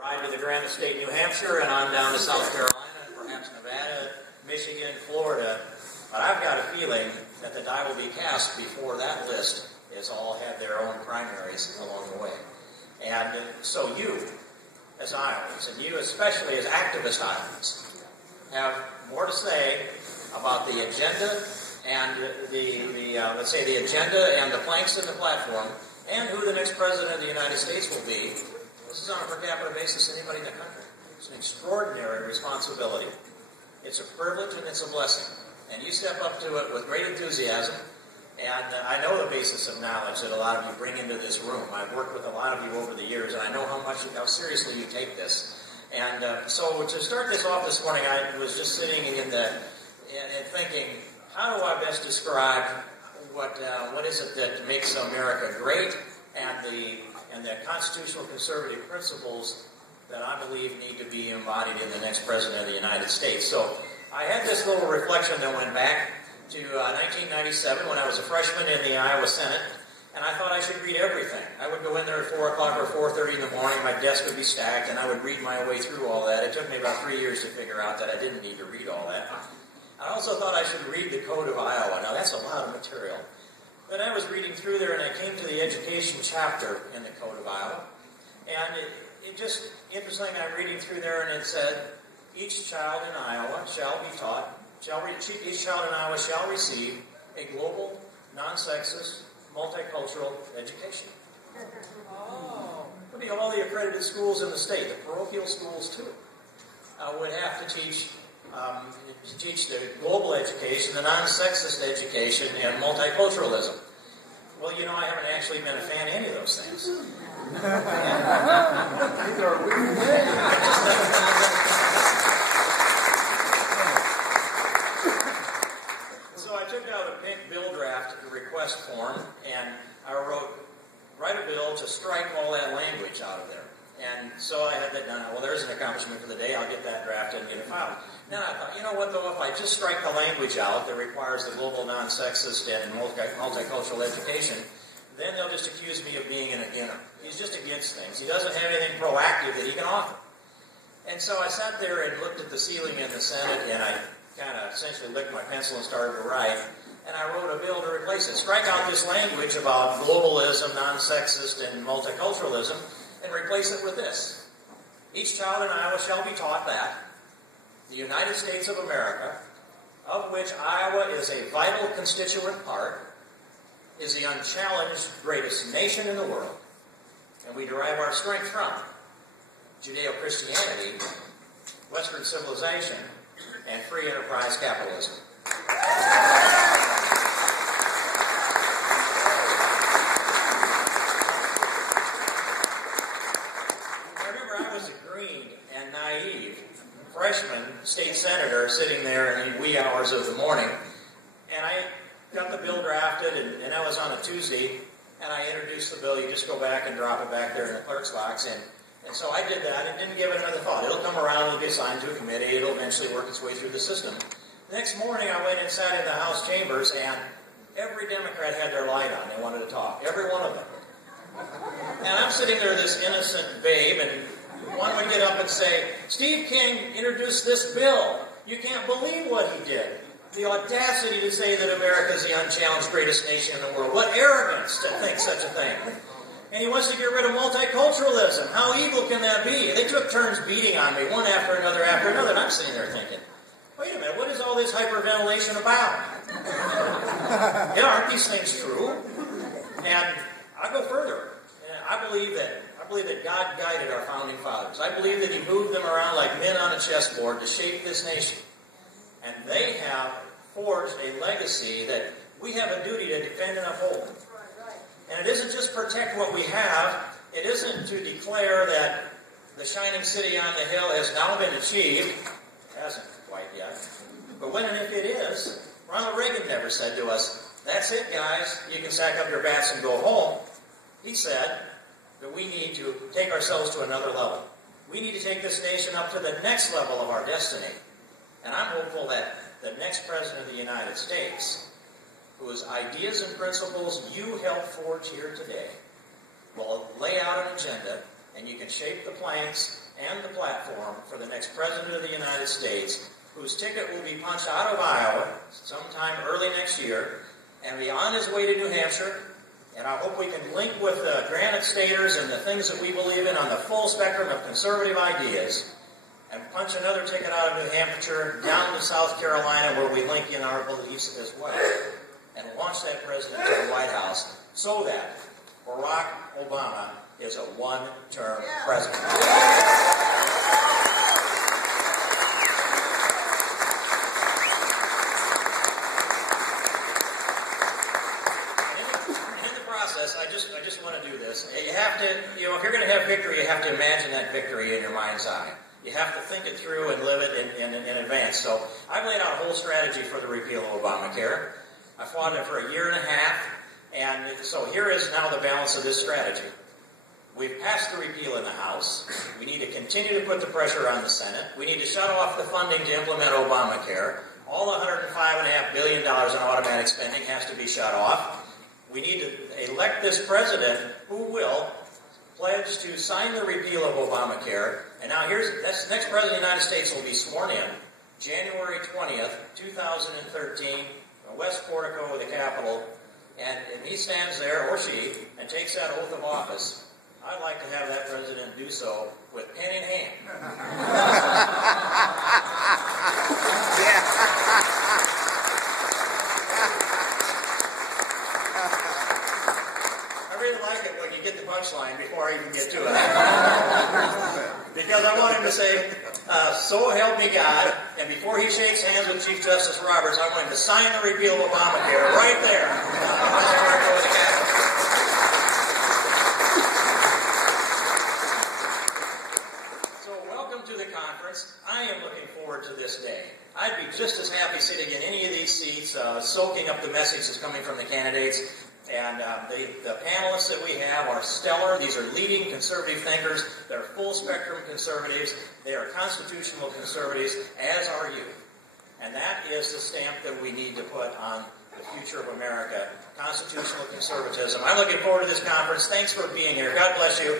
Ride to the Grand State, New Hampshire, and on down to South Carolina, and perhaps Nevada, Michigan, Florida. But I've got a feeling that the die will be cast before that list has all had their own primaries along the way. And so you, as Iowans, and you especially as activist Iowans, have more to say about the agenda and let's say the agenda and the planks in the platform, and who the next president of the United States will be. This is on a per capita basis anybody in the country. It's an extraordinary responsibility. It's a privilege and it's a blessing. And you step up to it with great enthusiasm. And I know the basis of knowledge that a lot of you bring into this room. I've worked with a lot of you over the years, and I know how seriously you take this. And so to start this off this morning, I was just sitting and thinking, how do I best describe what is it that makes America great, and the constitutional conservative principles that I believe need to be embodied in the next president of the United States. So I had this little reflection that went back to 1997 when I was a freshman in the Iowa Senate, and I thought I should read everything. I would go in there at 4 o'clock or 4:30 in the morning, my desk would be stacked, and I would read my way through all that. It took me about 3 years to figure out that I didn't need to read all that. I also thought I should read the Code of Iowa. Now that's a lot of material. But I was reading through there, and I came to the education chapter in the Code of Iowa, and it just, interesting, I'm reading through there, and it said, each child in Iowa shall be taught, each child in Iowa shall receive a global, non-sexist, multicultural education. Would be all the accredited schools in the state, the parochial schools too, would have to teach the global education, the non-sexist education, and multiculturalism. Well, you know, I haven't actually been a fan of any of those things. So I took out a pink bill draft request form, and I write a bill to strike all that language out of there. And so I had that done. Well, there's an accomplishment for the day. I'll get that drafted and get it filed. Now I thought, you know what, though, if I just strike the language out that requires the global non-sexist and multicultural education, then they'll just accuse me of being an beginner. He's just against things. He doesn't have anything proactive that he can offer. And so I sat there and looked at the ceiling in the Senate, and I kind of essentially licked my pencil and started to write. And I wrote a bill to replace it. Strike out this language about globalism, non-sexist, and multiculturalism, and replace it with this. Each child in Iowa shall be taught that the United States of America, of which Iowa is a vital constituent part, is the unchallenged greatest nation in the world, and we derive our strength from Judeo-Christianity, Western civilization, and free enterprise capitalism. Freshman state senator sitting there in the wee hours of the morning, and I got the bill drafted, and that was on a Tuesday, and I introduced the bill. You just go back and drop it back there in the clerk's box, and so I did that and didn't give it another thought. It'll come around, it'll be assigned to a committee, it'll eventually work its way through the system. The next morning I went and sat in the House chambers, and every Democrat had their light on. They wanted to talk, every one of them. And I'm sitting there, this innocent babe, and one would get up and say, Stgeve King introduced this bill. You can't believe what he did. The audacity to say that America is the unchallenged greatest nation in the world. What arrogance to think such a thing. And he wants to get rid of multiculturalism. How evil can that be? They took turns beating on me, one after another after another. And I'm sitting there thinking, wait a minute, what is all this hyperventilation about? Aren't these things true? And I'll go further. I believe that God guided our founding fathers. I believe that He moved them around like men on a chessboard to shape this nation. And they have forged a legacy that we have a duty to defend and uphold. And it isn't just protect what we have. It isn't to declare that the shining city on the hill has now been achieved. It hasn't quite yet. But when and if it is, Ronald Reagan never said to us, that's it, guys. You can sack up your bats and go home. He said that we need to take ourselves to another level. We need to take this nation up to the next level of our destiny. And I'm hopeful that the next President of the United States, whose ideas and principles you helped forge here today, will lay out an agenda and you can shape the planks and the platform for the next President of the United States, whose ticket will be punched out of Iowa sometime early next year, and be on his way to New Hampshire. And I hope we can link with the Granite Staters and the things that we believe in on the full spectrum of conservative ideas, and punch another ticket out of New Hampshire down to South Carolina, where we link in our beliefs as well, and launch that president to the White House so that Barack Obama is a one-term president. I just want to do this. You have to, if you're going to have victory, you have to imagine that victory in your mind's eye. You have to think it through and live it in advance. So I've laid out a whole strategy for the repeal of Obamacare. I fought it for a year and a half, and so here is now the balance of this strategy. We've passed the repeal in the House. We need to continue to put the pressure on the Senate. We need to shut off the funding to implement Obamacare. All $105.5 billion in automatic spending has to be shut off. We need to elect this president who will pledge to sign the repeal of Obamacare. And now that's the next president of the United States will be sworn in January 20th, 2013, in the West Portico of the Capitol. And he stands there, or she, and takes that oath of office. I'd like to have that president do so with pen in hand. I really like it when you get the punchline before I even get to it. Because I want him to say, so help me God, and before he shakes hands with Chief Justice Roberts, I want him to sign the repeal of Obamacare right there. So welcome to the conference. I am looking forward to this day. I'd be just as happy sitting in any of these seats, soaking up the message that's coming from the candidates. And the panelists that we have are stellar. These are leading conservative thinkers. They're full-spectrum conservatives. They are constitutional conservatives, as are you. And that is the stamp that we need to put on the future of America, constitutional conservatism. I'm looking forward to this conference. Thanks for being here. God bless you.